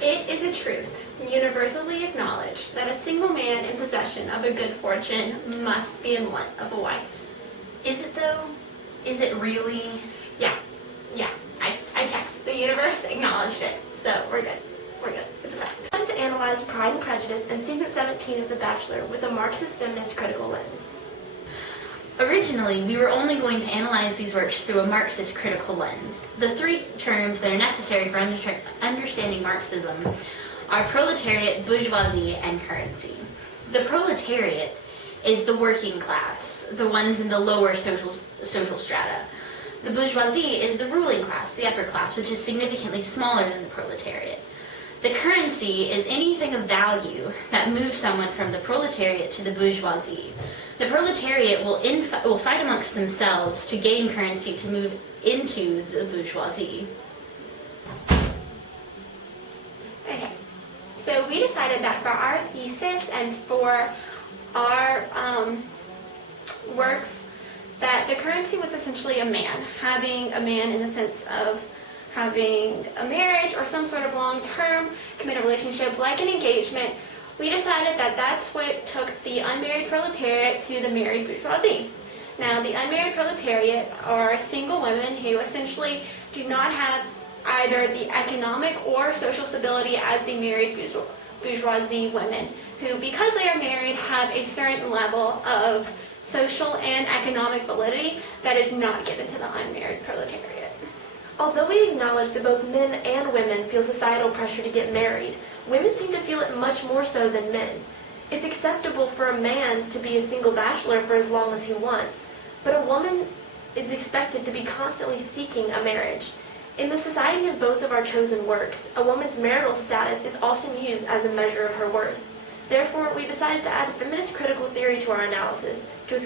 It is a truth, universally acknowledged, that a single man in possession of a good fortune must be in want of a wife. Is it though? Is it really? Yeah, I checked. The universe acknowledged it, so we're good. It's a fact. I wanted to analyze Pride and Prejudice and season 17 of The Bachelor with a Marxist feminist critical lens. Originally, we were only going to analyze these works through a Marxist critical lens. The three terms that are necessary for understanding Marxism are proletariat, bourgeoisie, and currency. The proletariat is the working class, the ones in the lower social strata. The bourgeoisie is the ruling class, the upper class, which is significantly smaller than the proletariat. The currency is anything of value that moves someone from the proletariat to the bourgeoisie. The proletariat will fight amongst themselves to gain currency to move into the bourgeoisie. Okay, so we decided that for our thesis and for our works, that the currency was essentially a man, having a man in the sense of having a marriage or some sort of long-term committed relationship like an engagement. We decided that that's what took the unmarried proletariat to the married bourgeoisie. Now, the unmarried proletariat are single women who essentially do not have either the economic or social stability as the married bourgeoisie women, who, because they are married, have a certain level of social and economic validity that is not given to the unmarried proletariat. Although we acknowledge that both men and women feel societal pressure to get married, women seem to feel it much more so than men. It's acceptable for a man to be a single bachelor for as long as he wants, but a woman is expected to be constantly seeking a marriage. In the society of both of our chosen works, a woman's marital status is often used as a measure of her worth. Therefore, we decided to add feminist critical theory to our analysis to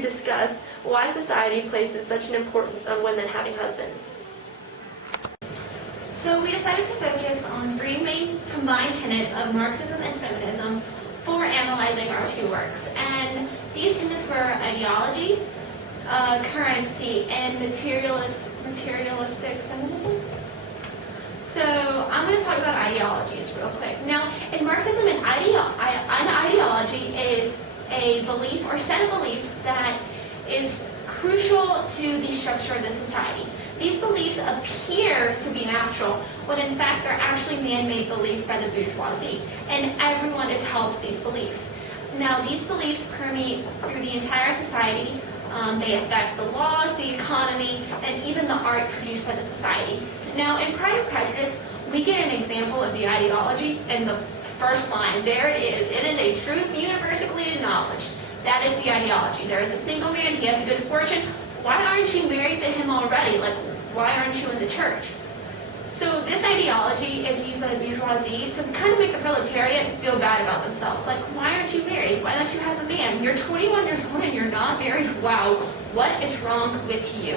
discuss why society places such an importance on women having husbands. So we decided to focus on three main combined tenets of Marxism and feminism for analyzing our two works. And these tenets were ideology, currency, and materialistic feminism. So I'm going to talk about ideologies real quick. Now, in Marxism, an ideology is a belief or set of beliefs that is crucial to the structure of the society. These beliefs appear to be natural, when in fact they're actually man-made beliefs by the bourgeoisie, and everyone is held to these beliefs. Now, these beliefs permeate through the entire society. They affect the laws, the economy, and even the art produced by the society. Now, in Pride and Prejudice, we get an example of the ideology in the first line. There it is. It is a truth universally acknowledged. That is the ideology. There is a single man. He has a good fortune. Why aren't you married to him already? Like, why aren't you in the church? So this ideology is used by the bourgeoisie to kind of make the proletariat feel bad about themselves. Like, why aren't you married? Why don't you have a man? You're 21 years old and you're not married? Wow, what is wrong with you?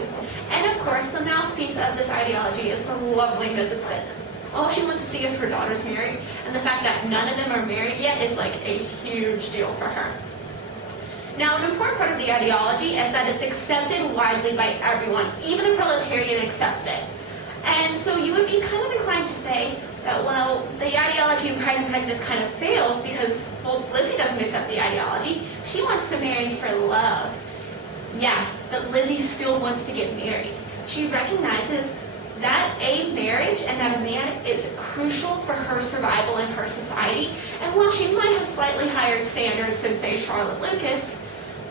And of course, the mouthpiece of this ideology is the lovely Mrs. Bennet. All she wants to see is her daughters married, and the fact that none of them are married yet is like a huge deal for her. Now, an important part of the ideology is that it's accepted widely by everyone. Even the proletariat accepts it. And so you would be kind of inclined to say that, well, the ideology in Pride and Prejudice kind of fails because, well, Lizzie doesn't accept the ideology. She wants to marry for love. Yeah, but Lizzie still wants to get married. She recognizes that a marriage and that a man is crucial for her survival in her society. And while she might have slightly higher standards than, say, Charlotte Lucas,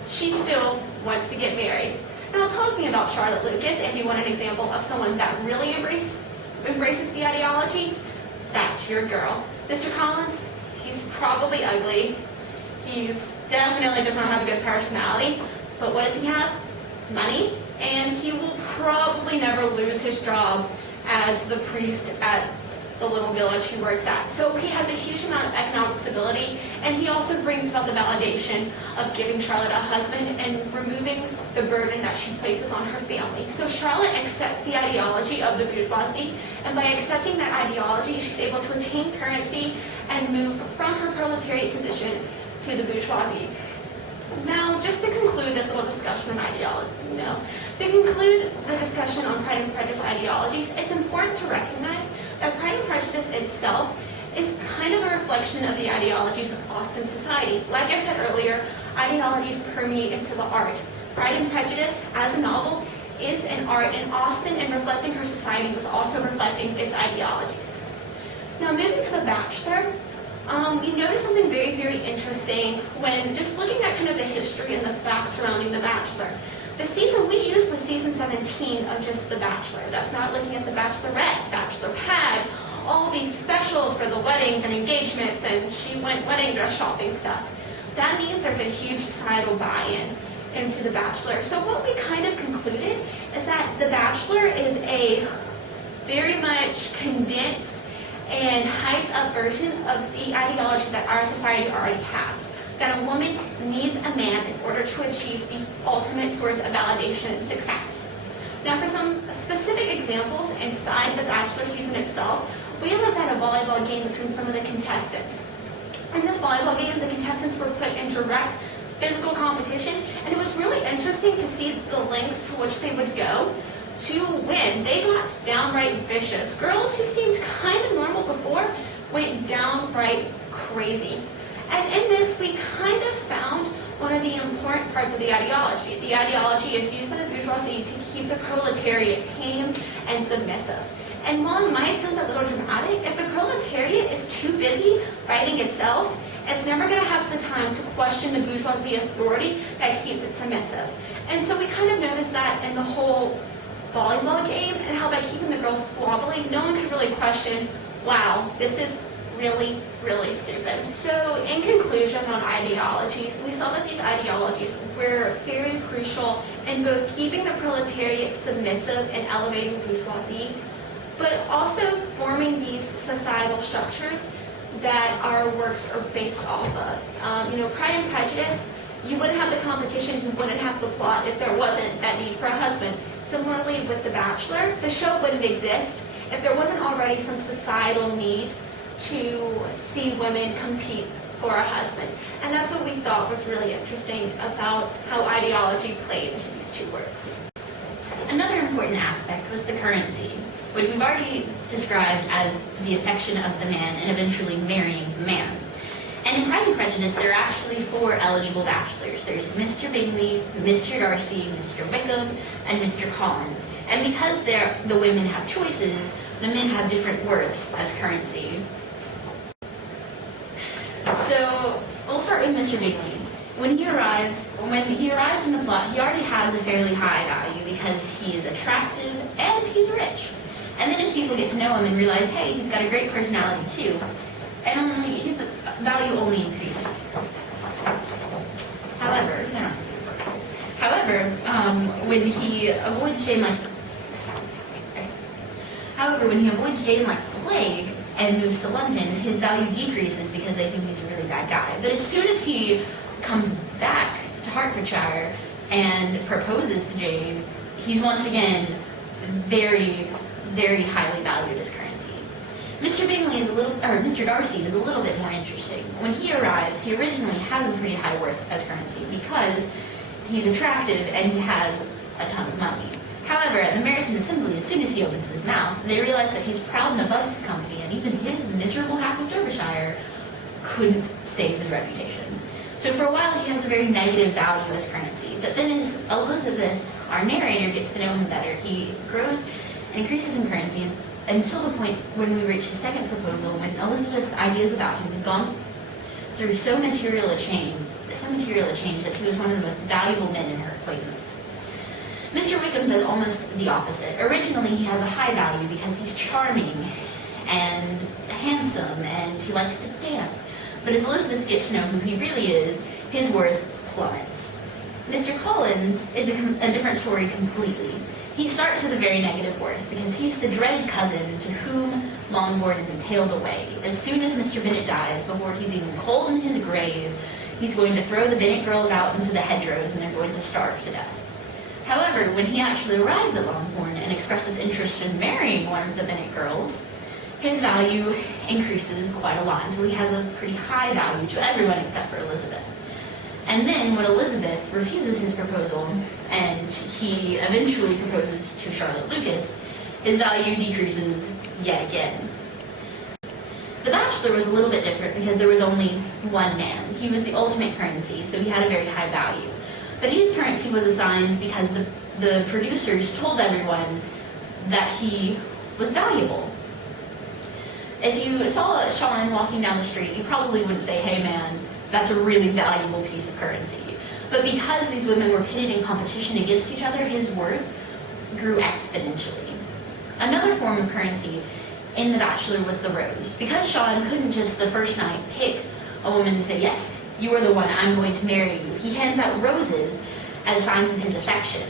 she still wants to get married. Now, talking about Charlotte Lucas, if you want an example of someone that really embraces the ideology, that's your girl. Mr. Collins, he's probably ugly. He's definitely does not have a good personality. But what does he have? Money. And he will probably never lose his job as the priest at the little village he works at. So he has a huge amount of economic stability, and he also brings about the validation of giving Charlotte a husband and removing the burden that she places on her family. So Charlotte accepts the ideology of the bourgeoisie, and by accepting that ideology, she's able to attain currency and move from her proletariat position to the bourgeoisie. Now, just to conclude this little discussion on ideology, to conclude the discussion on Pride and Prejudice ideologies, it's important to recognize that Pride and Prejudice Marxist itself is kind of a reflection of the ideologies of Austin society. Like I said earlier, ideologies permeate into the art. Pride and Prejudice, as a novel, is an art in Austin, and reflecting her society was also reflecting its ideologies. Now, moving to The Bachelor, we noticed something very, very interesting when just looking at kind of the history and the facts surrounding The Bachelor. The season we used was season 17 of just The Bachelor. That's not looking at The Bachelorette, Bachelor Pad, all these specials for the weddings and engagements, and she went wedding dress shopping stuff. That means there's a huge societal buy-in into The Bachelor. So what we kind of concluded is that The Bachelor is a very much condensed and hyped up version of the ideology that our society already has. That a woman needs a man in order to achieve the ultimate source of validation and success. Now, for some specific examples inside The Bachelor season itself, we looked at a volleyball game between some of the contestants. In this volleyball game, the contestants were put in direct physical competition, and it was really interesting to see the lengths to which they would go to win. They got downright vicious. Girls who seemed kind of normal before went downright crazy. And in this, we kind of found one of the important parts of the ideology. The ideology is used by the bourgeoisie to keep the proletariat tame and submissive. And while it might sound a little dramatic, if the proletariat is too busy fighting itself, it's never going to have the time to question the bourgeoisie authority that keeps it submissive. And so we kind of noticed that in the whole volleyball game, and how by keeping the girls squabbling, no one could really question, wow, this is really, really stupid. So in conclusion on ideologies, we saw that these ideologies were very crucial in both keeping the proletariat submissive and elevating bourgeoisie, but also forming these societal structures that our works are based off of. Pride and Prejudice, you wouldn't have the competition, you wouldn't have the plot if there wasn't that need for a husband. Similarly with The Bachelor, the show wouldn't exist if there wasn't already some societal need to see women compete for a husband. And that's what we thought was really interesting about how ideology played into these two works. Another important aspect was the currency, which we've already described as the affection of the man and eventually marrying the man. And in Pride and Prejudice, there are actually 4 eligible bachelors. There's Mr. Bingley, Mr. Darcy, Mr. Wickham, and Mr. Collins. And because the women have choices, the men have different worths as currency. So we'll start with Mr. Bingley. When he arrives in the plot, he already has a fairly high value because he is attractive and he's rich. And then as people get to know him and realize, hey, he's got a great personality too, and his value only increases. However, when he avoids Jane like the plague and moves to London, his value decreases because they think he's a really bad guy. But as soon as he comes back to Hertfordshire and proposes to Jane, he's once again very, very highly valued as currency. Mr. Darcy is a little bit more interesting. When he arrives, he originally has a pretty high worth as currency because he's attractive and he has a ton of money. However, at the Meryton Assembly, as soon as he opens his mouth, they realize that he's proud and above his company, and even his miserable half of Derbyshire couldn't save his reputation. So for a while, he has a very negative value as currency. But then as Elizabeth, our narrator, gets to know him better, he grows and increases in currency until the point when we reach his second proposal, when Elizabeth's ideas about him had gone through so material a change that he was one of the most valuable men in her acquaintance. Mr. Wickham does almost the opposite. Originally, he has a high value because he's charming and handsome and he likes to dance. But as Elizabeth gets to know who he really is, his worth plummets. Mr. Collins is a different story completely. He starts with a very negative worth because he's the dreaded cousin to whom Longbourn is entailed away. As soon as Mr. Bennet dies, before he's even cold in his grave, he's going to throw the Bennet girls out into the hedgerows and they're going to starve to death. However, when he actually arrives at Longbourn and expresses interest in marrying one of the Bennet girls, his value increases quite a lot until he has a pretty high value to everyone except for Elizabeth. And then when Elizabeth refuses his proposal and he eventually proposes to Charlotte Lucas, his value decreases yet again. bachelor was a little bit different because there was only one man. He was the ultimate currency, so he had a very high value. But his currency was assigned because the producers told everyone that he was valuable. If you saw Sean walking down the street, you probably wouldn't say, "Hey man, that's a really valuable piece of currency." But because these women were pitted in competition against each other, his worth grew exponentially. Another form of currency in The Bachelor was the rose. Because Sean couldn't just the first night pick a woman and say, "Yes, you are the one, I'm going to marry you," he hands out roses as signs of his affection.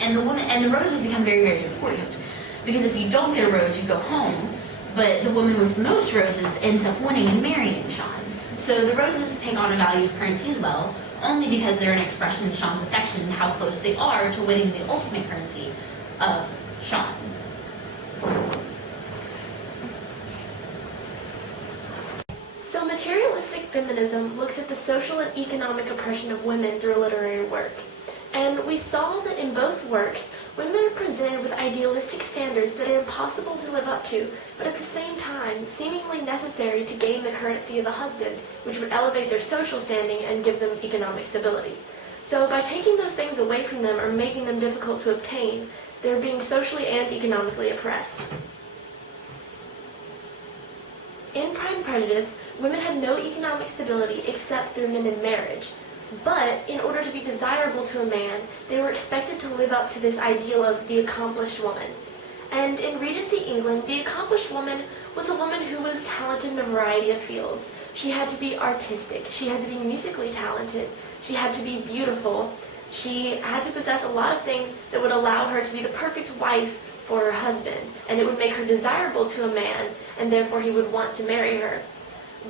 And the roses become very, very important. Because if you don't get a rose, you go home. But the woman with the most roses ends up winning and marrying Sean. So the roses take on a value of currency as well, only because they're an expression of Sean's affection and how close they are to winning the ultimate currency of Sean. So materialistic feminism looks at the social and economic oppression of women through literary work. And we saw that in both works, women are presented with idealistic standards that are impossible to live up to, but at the same time, seemingly necessary to gain the currency of a husband, which would elevate their social standing and give them economic stability. So by taking those things away from them or making them difficult to obtain, they're being socially and economically oppressed. In Pride and Prejudice, women had no economic stability except through men in marriage. But in order to be desirable to a man, they were expected to live up to this ideal of the accomplished woman. And in Regency England, the accomplished woman was a woman who was talented in a variety of fields. She had to be artistic, she had to be musically talented, she had to be beautiful, she had to possess a lot of things that would allow her to be the perfect wife for her husband, and it would make her desirable to a man, and therefore he would want to marry her.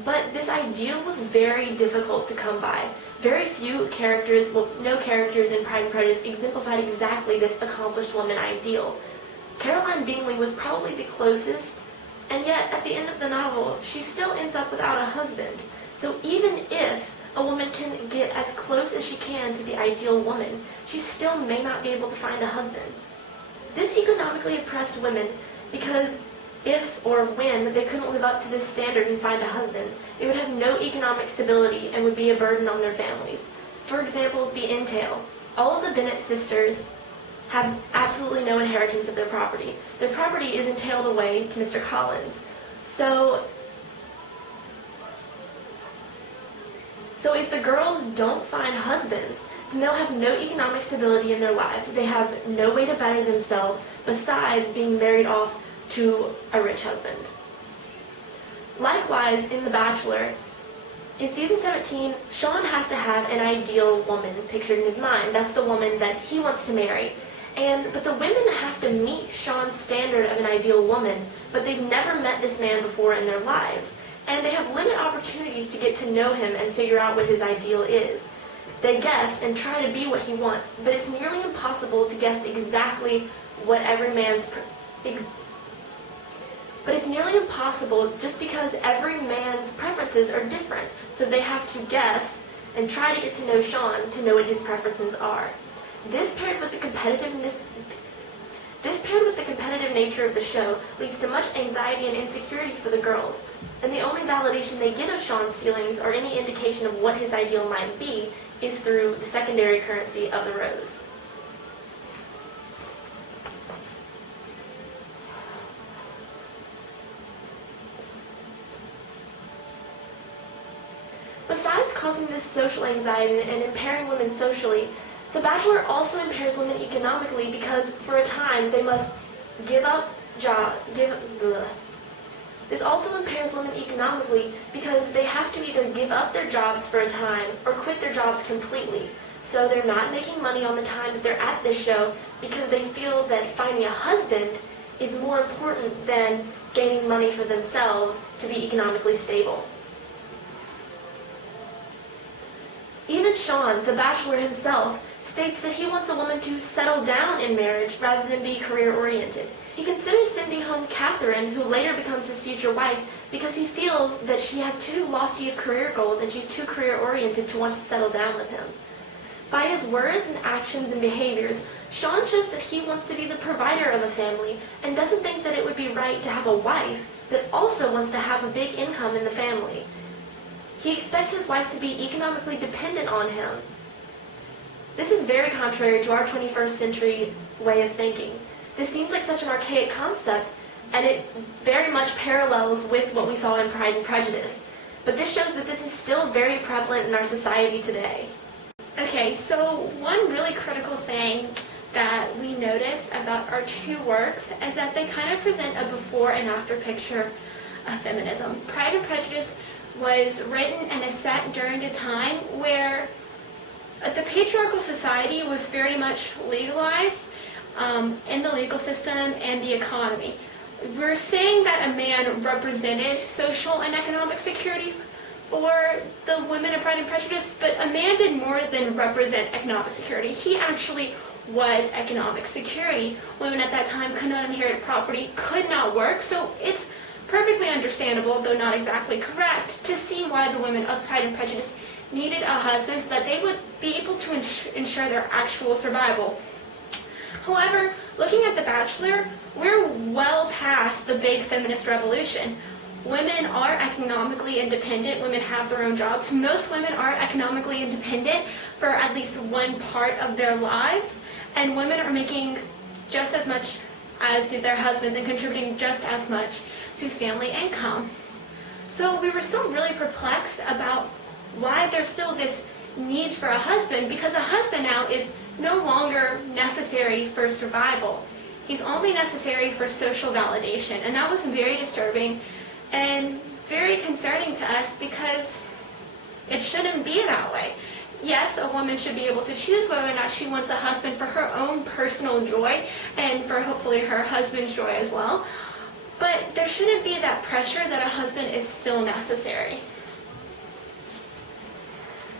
But this ideal was very difficult to come by. Very few characters, well, no characters in Pride and Prejudice exemplified exactly this accomplished woman ideal. Caroline Bingley was probably the closest, and yet at the end of the novel, she still ends up without a husband. So even if a woman can get as close as she can to the ideal woman, she still may not be able to find a husband. This economically oppressed women because if or when they couldn't live up to this standard and find a husband, they would have no economic stability and would be a burden on their families. For example, the entail. All of the Bennet sisters have absolutely no inheritance of their property. Their property is entailed away to Mr. Collins. So if the girls don't find husbands, then they'll have no economic stability in their lives. They have no way to better themselves besides being married off to a rich husband. Likewise, in The Bachelor, in season 17, Sean has to have an ideal woman pictured in his mind. That's the woman that he wants to marry. But the women have to meet Sean's standard of an ideal woman, but they've never met this man before in their lives. And they have limited opportunities to get to know him and figure out what his ideal is. They guess and try to be what he wants, but it's nearly impossible to guess exactly what every man's But it's nearly impossible just because every man's preferences are different. So they have to guess and try to get to know Sean to know what his preferences are. This paired with the competitive nature of the show leads to much anxiety and insecurity for the girls. And the only validation they get of Sean's feelings or any indication of what his ideal might be is through the secondary currency of the rose. Besides causing this social anxiety and impairing women socially, The Bachelor also impairs women economically because, for a time, they must give up This also impairs women economically because they have to either give up their jobs for a time or quit their jobs completely. So they're not making money on the time that they're at this show because they feel that finding a husband is more important than gaining money for themselves to be economically stable. Even Sean, the bachelor himself, states that he wants a woman to settle down in marriage rather than be career-oriented. He considers sending home Catherine, who later becomes his future wife, because he feels that she has too lofty of career goals and she's too career-oriented to want to settle down with him. By his words and actions and behaviors, Sean shows that he wants to be the provider of a family and doesn't think that it would be right to have a wife that also wants to have a big income in the family. He expects his wife to be economically dependent on him. This is very contrary to our 21st century way of thinking. This seems like such an archaic concept, and it very much parallels with what we saw in Pride and Prejudice. But this shows that this is still very prevalent in our society today. Okay, so one really critical thing that we noticed about our two works is that they kind of present a before and after picture of feminism. Pride and Prejudice was written and is set during a time where the patriarchal society was very much legalized in the legal system and the economy. We're saying that a man represented social and economic security for the women of Pride and Prejudice, but a man did more than represent economic security. He actually was economic security. Women at that time could not inherit property, could not work, so it's perfectly understandable, though not exactly correct, to see why the women of Pride and Prejudice needed a husband so that they would be able to ensure their actual survival. However, looking at The Bachelor, we're well past the big feminist revolution. Women are economically independent. Women have their own jobs. Most women are economically independent for at least one part of their lives, and women are making just as much as their husbands and contributing just as much to family income. So we were still really perplexed about why there's still this need for a husband, because a husband now is no longer necessary for survival. He's only necessary for social validation, and that was very disturbing and very concerning to us because it shouldn't be that way. Yes, a woman should be able to choose whether or not she wants a husband for her own personal joy and for hopefully her husband's joy as well, but there shouldn't be that pressure that a husband is still necessary.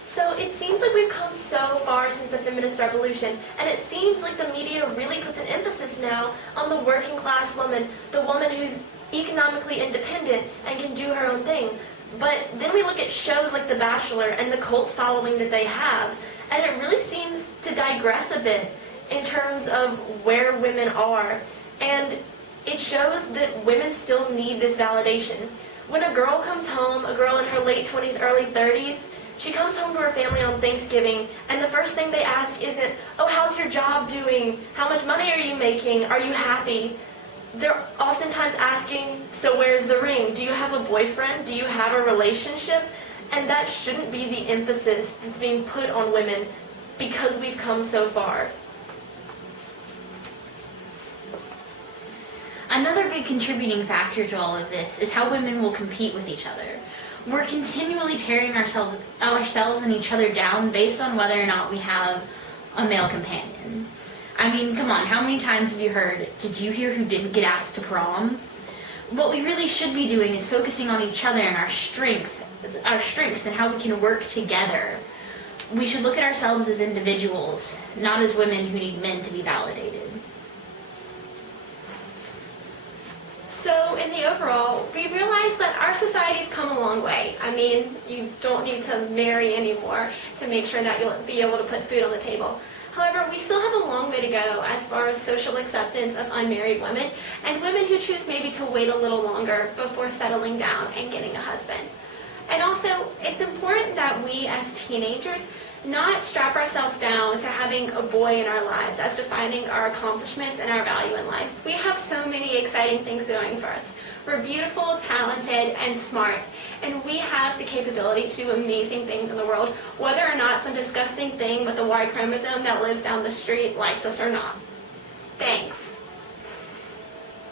So it seems like we've come so far since the feminist revolution, and it seems like the media really puts an emphasis now on the working class woman, the woman who's economically independent and can do her own thing. But then we look at shows like The Bachelor and the cult following that they have, and it really seems to digress a bit in terms of where women are. And it shows that women still need this validation. When a girl comes home, a girl in her late 20s, early 30s, she comes home to her family on Thanksgiving, and the first thing they ask isn't, "Oh, how's your job doing? How much money are you making? Are you happy?" They're oftentimes asking, "So where's the ring? Do you have a boyfriend? Do you have a relationship?" And that shouldn't be the emphasis that's being put on women because we've come so far. Another big contributing factor to all of this is how women will compete with each other. We're continually tearing ourselves and each other down based on whether or not we have a male companion. I mean, come on, how many times have you heard, "Did you hear who didn't get asked to prom?" What we really should be doing is focusing on each other and our strengths and how we can work together. We should look at ourselves as individuals, not as women who need men to be validated. So in the overall, we realized that our society's come a long way. I mean, you don't need to marry anymore to make sure that you'll be able to put food on the table. However, we still have a long way to go as far as social acceptance of unmarried women and women who choose maybe to wait a little longer before settling down and getting a husband. And also, it's important that we as teenagers not strap ourselves down to having a boy in our lives as defining our accomplishments and our value in life. We have so many exciting things going for us. We're beautiful, talented, and smart, and we have the capability to do amazing things in the world, whether or not some disgusting thing with the Y chromosome that lives down the street likes us or not. Thanks.